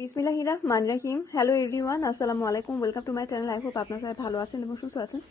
বিসমিল্লাহির রহমানির রহিম। Hello everyone, আসসালামু আলাইকুম। Welcome to my channel. I hope আপনারা সবাই ভালো আছেন এবং সুস্থ আছেন।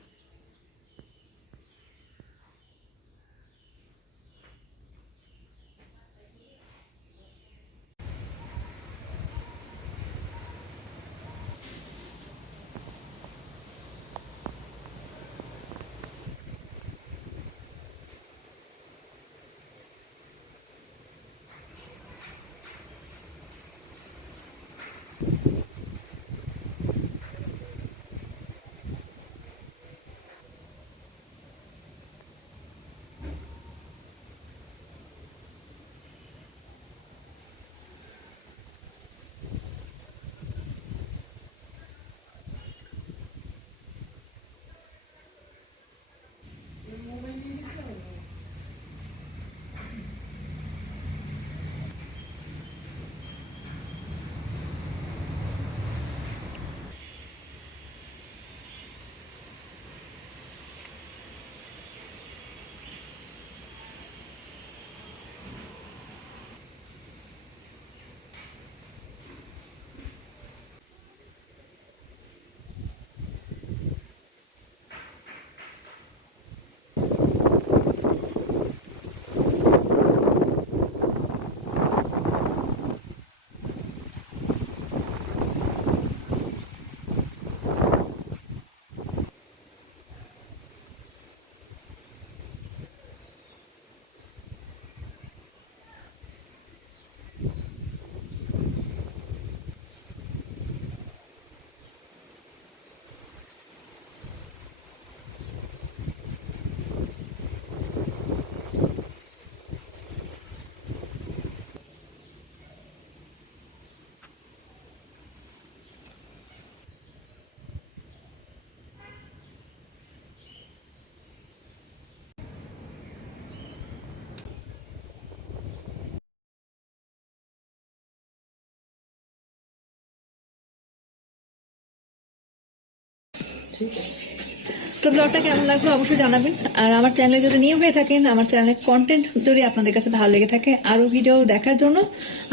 তো ব্লগটা কেমন লাগলো অবশ্যই জানাবেন। আর আমার চ্যানেলে যদি নিউ হয়ে থাকেন, আমার চ্যানেলের কন্টেন্ট যদি আপনাদের কাছে ভালো লেগে থাকে, আরো ভিডিও দেখার জন্য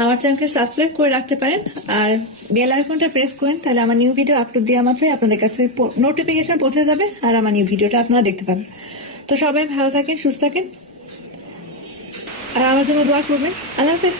আমার চ্যানেলকে সাবস্ক্রাইব করে রাখতে পারেন আর বেল আইকনটা প্রেস করেন। তাহলে আমার নিউ ভিডিও আপলোড দেওয়া মাত্রই আপনাদের কাছে নোটিফিকেশন পৌঁছে যাবে আর আমার নিউ ভিডিওটা আপনারা দেখতে পাবেন। তো সবাই ভালো থাকেন, সুস্থ থাকেন আর আমার জন্য দোয়া করবেন। আল্লাহ হাফেজ।